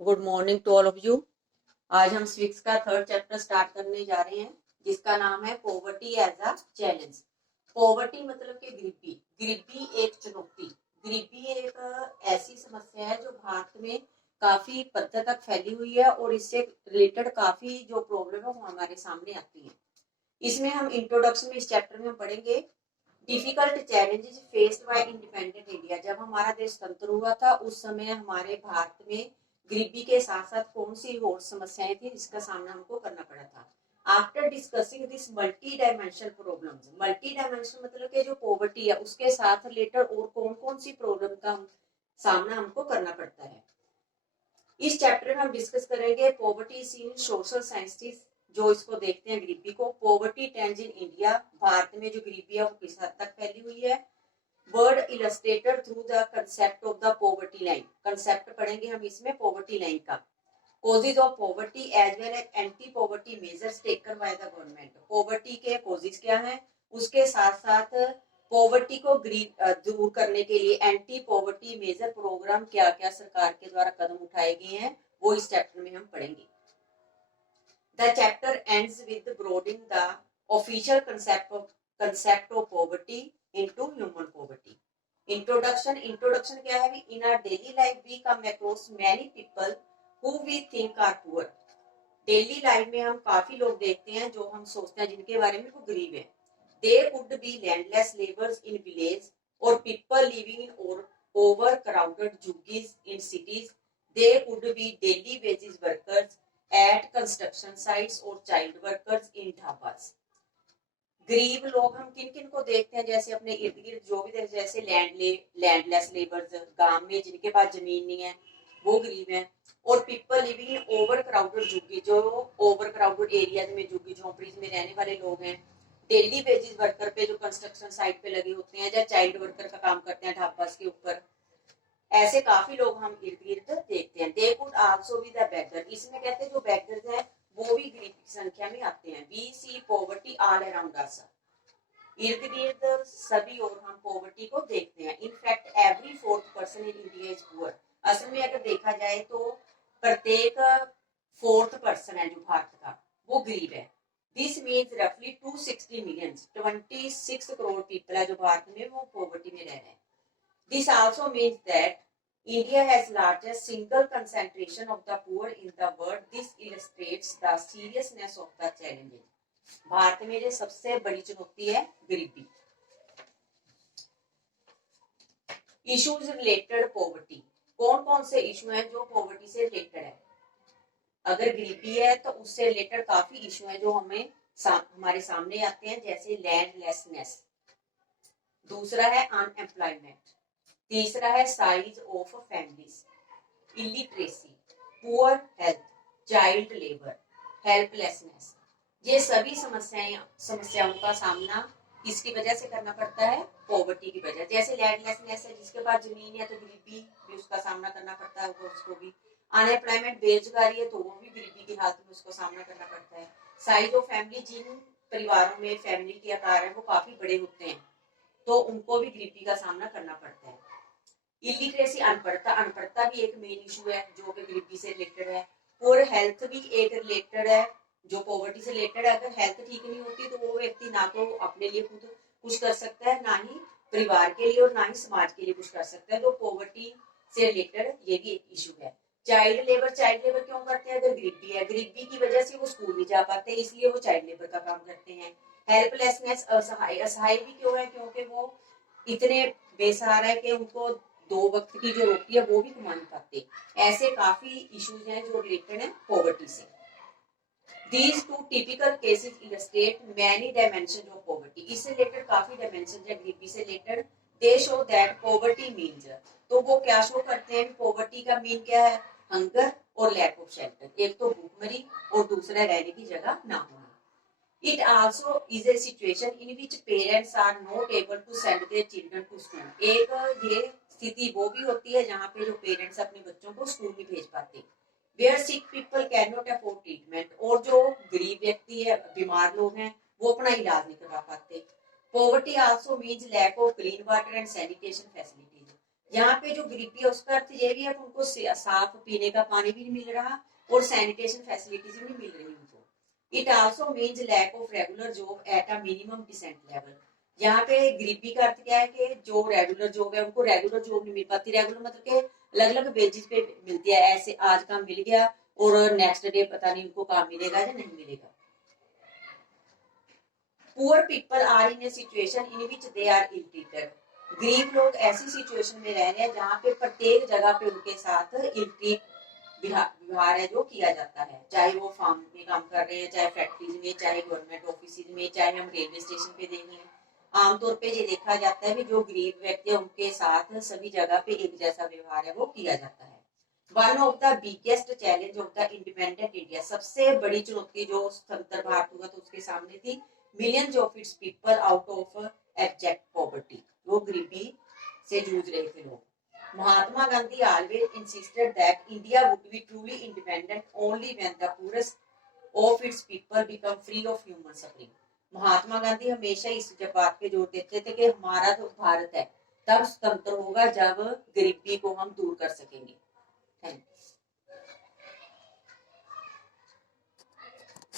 Good morning to all of you. आज हम civics का थर्ड चैप्टर स्टार्ट करने जा रहे हैं जिसका नाम है poverty as a challenge. Poverty मतलब कि गरीबी। गरीबी एक चुनौती। गरीबी एक ऐसी समस्या है जो भारत में काफी पद्धति तक फैली हुई है और इससे रिलेटेड काफी जो प्रॉब्लम है वो हमारे सामने आती है। इसमें हम इंट्रोडक्शन में इस चैप्टर में हम पढ़ेंगे difficult challenges faced by independent India. जब हमारा देश स्वतंत्र हुआ था उस समय हमारे भारत में गरीबी के साथ साथ कौन सी और समस्याएं थी जिसका सामना हमको करना पड़ा था। After discussing this multi dimensional problems, multi dimensional मतलब कि जो पॉवर्टी है उसके साथ रिलेटेड और कौन कौन सी प्रॉब्लम का सामना हमको करना पड़ता है। इस चैप्टर में हम डिस्कस करेंगे पॉवर्टी इन सोशल साइंसेस, जो इसको देखते हैं गरीबी को। Poverty trends in India, Bharat में जो गरीबी है वो किस हद तक फैली हुई है। Word illustrated through the concept of the poverty line, concept पढ़ेंगे हम इसमें पॉवर्टी लाइन का। Causes of poverty as well as anti poverty measures taken by the government, poverty के कॉजेज क्या हैं, उसके साथ साथ पॉवर्टी को दूर करने के लिए एंटी पॉवर्टी मेजर प्रोग्राम क्या क्या सरकार के द्वारा कदम उठाए गए हैं वो इस चैप्टर में हम पढ़ेंगे। The chapter ends with broadening the official concept of poverty into human poverty. Introduction क्या है? In our daily life we come across many people who we think are poor. Daily life में हम काफी लोग देखते हैं जो हम सोचते हैं जिनके बारे में वो गरीब है। They could be landless laborers in village or people living in overcrowded juggies in cities. They could be daily wages workers at construction sites or child workers in dhabas. गरीब लोग हम किन किन को देखते हैं? जैसे अपने इर्द गिर्द जो भी, जैसे लैंडलेस लेबर्स, गांव में जिनके पास जमीन नहीं है वो गरीब हैं। और people living in over crowded झुग्गी, जो ओवर क्राउडेड एरियाज में झुग्गी झोंपड़ीज में रहने वाले लोग हैं। डेली वेजेस वर्कर पे जो कंस्ट्रक्शन साइट पे लगे होते हैं, या चाइल्ड वर्कर का काम करते हैं ढाबा के ऊपर, ऐसे काफी लोग हम इर्द गिर्द देखते हैं। They could also be the beggar, इसमें कहते हैं जो बेगर्स हैं वो भी गरीब की संख्या में आते हैं। We see poverty all around us, इर्द गिर्द सभी और हम पॉवर्टी को देखते हैं। In fact every fourth person in India is poor, असल में अगर देखा जाए तो प्रत्येक फोर्थ पर्सन है जो भारत का वो गरीब है। दिस मीन्स रफली 260 मिलियन, 26 करोड़ पीपल है जो भारत में वो पॉवर्टी में रह रहे हैं। This also means that India has largest single concentration of the poor in the world. This illustrates the seriousness of the challenges. Bharat में जो सबसे बड़ी चुनौती है गरीबी। इश्यूज रिलेटेड पॉवर्टी, कौन कौन से इशू हैं जो पॉवर्टी से रिलेटेड है? अगर गरीबी है तो उससे रिलेटेड काफी इशू हैं जो हमारे सामने आते हैं, जैसे लैंडलेसनेस, दूसरा है अनएम्प्लॉयमेंट, तीसरा है size of families, illiteracy, poor health, child labour, helplessness. ये सभी समस्याओं का सामना किसकी वजह से करना पड़ता है? पॉवर्टी की वजह। जैसे लैंडलेसनेस है, जिसके पास जमीन है तो गरीबी भी उसका सामना करना पड़ता है उसको भी। अनएम्प्लॉयमेंट, बेरोजगारी है तो वो भी गरीबी की हालत में उसको सामना करना पड़ता है। साइज ऑफ फैमिली, जिन परिवारों में फैमिली के आकार है वो काफी बड़े होते हैं तो उनको भी गरीबी का सामना करना पड़ता है। इलिटरेसी, अनपढ़ता, अनपढ़ता भी एक मेन इशू है जो कि गरीबी से रिलेटेड है। पुअर हेल्थ भी एक रिलेटेड है जो पॉवर्टी से रिलेटेड है। अगर हेल्थ ठीक नहीं होती तो वो व्यक्ति ना तो अपने लिए खुद कुछ कर सकता है, ना ही परिवार के लिए और ना ही समाज के लिए कुछ कर सकता है। तो पॉवर्टी से रिलेटेड ये भी एक इशू है। चाइल्ड लेबर, चाइल्ड लेबर क्यों करते हैं? अगर गरीबी है, गरीबी की वजह से वो स्कूल नहीं जा पाते इसलिए वो चाइल्ड लेबर का काम करते हैं। हेल्पलेसनेस, असहाय, असहाय भी क्यों है? क्योंकि वो इतने बेसहारा है कि उनको दो वक्त की जो रोटी है वो भी कमा नहीं पाते। ऐसे काफी इश्यूज हैं जो रिलेटेड है पॉवर्टी से। These two typical cases illustrate many dimensions of poverty. इससे रिलेटेड काफी डायमेंशन है गरीबी से related. They show that poverty means, तो वो क्या शो करते हैं? पॉवर्टी का मीन क्या है? हंगर और लैक ऑफ शेल्टर, एक तो भूखमरी और दूसरा रहने की जगह ना होना। It also is a situation in which parents are not able to send their children to school. एक ये स्थिति वो भी होती है जहाँ पे जो पेरेंट्स अपने बच्चों को स्कूल नहीं भेज पाते। Where sick people cannot afford treatment, और जो गरीब व्यक्ति है, बीमार लोग हैं, वो अपना इलाज नहीं करवा पाते। Poverty also means lack of clean water and sanitation facilities. यहाँ पे जो गरीबी है उसका अर्थ ये भी है कि उनको साफ पीने का पानी भी नहीं मिल रहा और सैनिटेशन फैसिलिटीज भी नहीं मिल रही उनको। It also means lack of regular job at a minimum decent level. यहाँ पे गरीबी का अर्थ क्या है कि जो रेगुलर जॉब है उनको रेगुलर जॉब नहीं मिल पाती। रेगुलर मतलब के अलग अलग बेसिस पे मिलती है, ऐसे आज काम मिल गया और नेक्स्ट डे पता नहीं उनको काम मिलेगा या नहीं मिलेगा। Poor people are in a situation in which they are ill treated. गरीब लोग ऐसी सिचुएशन में रह रहे हैं जहाँ पे प्रत्येक जगह पे उनके साथ इल ट्रीट व्यवहार है जो किया जाता है, चाहे वो फार्म में काम कर रहे हैं, चाहे फैक्ट्रीज में, चाहे गवर्नमेंट ऑफिस में, चाहे हम रेलवे स्टेशन पे देखें। आमतौर पे ये देखा जाता है कि जो गरीब व्यक्ति है उनके साथ सभी जगह पे एक जैसा व्यवहार है वो किया जाता है। One of the biggest challenge of the independent India, सबसे बड़ी चुनौती जो स्वतंत्र भारत हुआ तो उसके सामने थी, millions of its people out of abject poverty, वो गरीबी से जूझ रहे थे लोग। Mahatma Gandhi always insisted that India would be truly independent only when the poorest of its people become free of human suffering. Mahatma Gandhi हमेशा इस बात पे जोर देते थे कि हमारा जो भारत है तब स्वतंत्र होगा जब गरीबी को हम दूर कर सकेंगे। Thank you.